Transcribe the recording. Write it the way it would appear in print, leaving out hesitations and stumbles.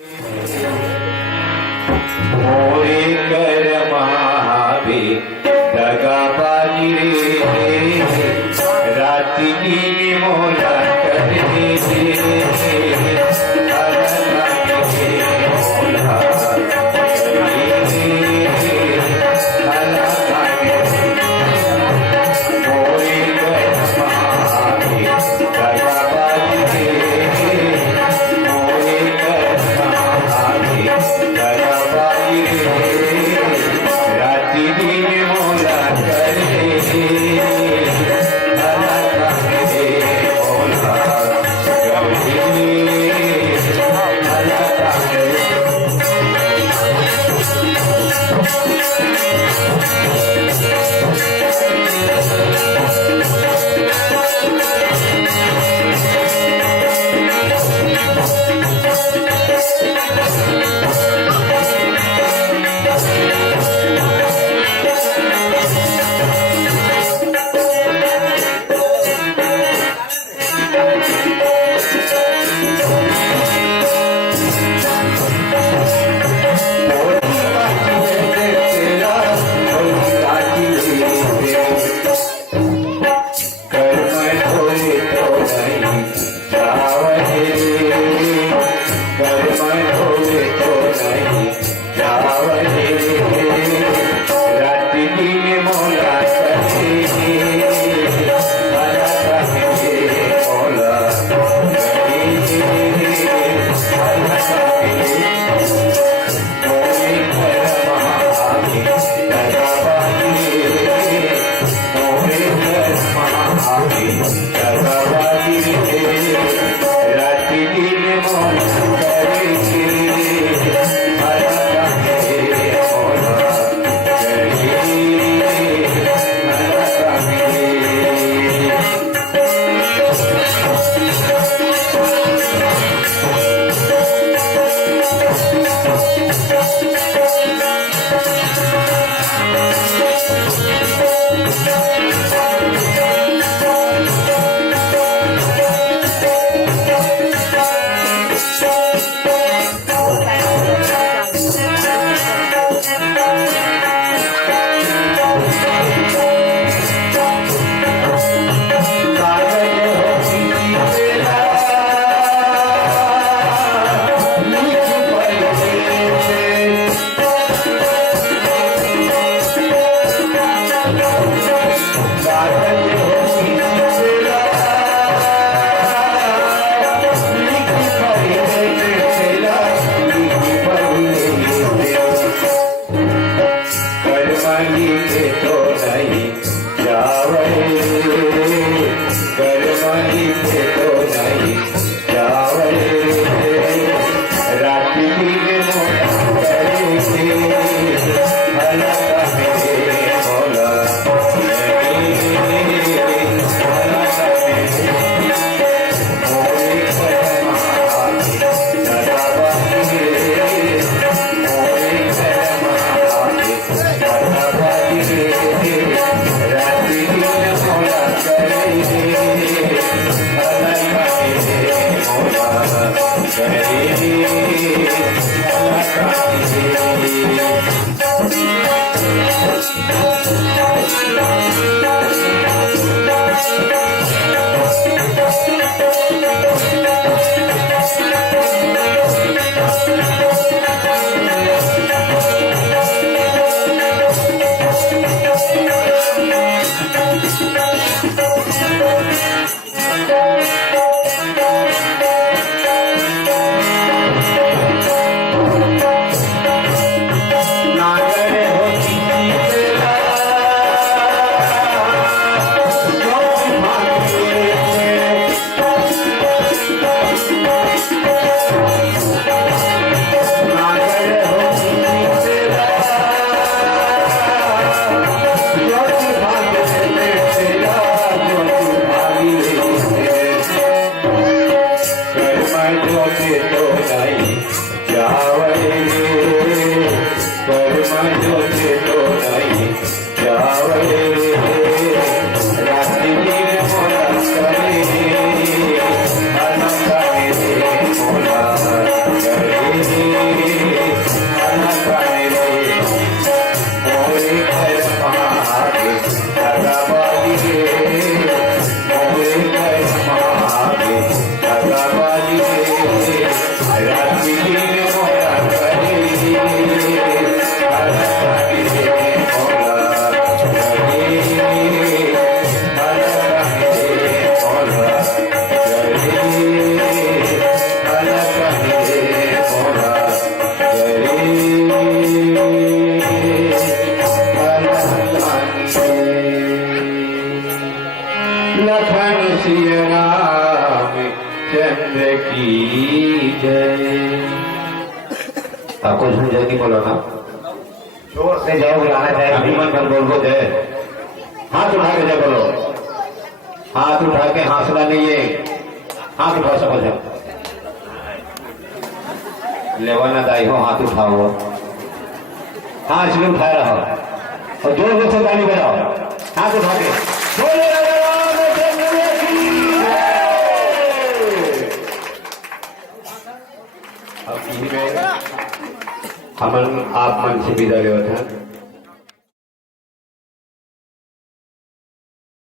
मोरे करमावे दगाबाजी रे राती दिन मोला करे जय। कुछ भी जल्दी बोलो ना, जोर से जय बुलाना चाहे, अभिमान कर बोल दो जय। हाथ उठा के जय बोलो, हाथ उठा के, हौसला नहीं है, हाथ उठाओ सब जब लेवाना दाई हो, हाथ उठाओ, हाँ इसलिए उठाया रहो और जोर जोर से ताली बजाओ, हाथ उठा के बोले अब हम आप मन से विदा लेते हैं।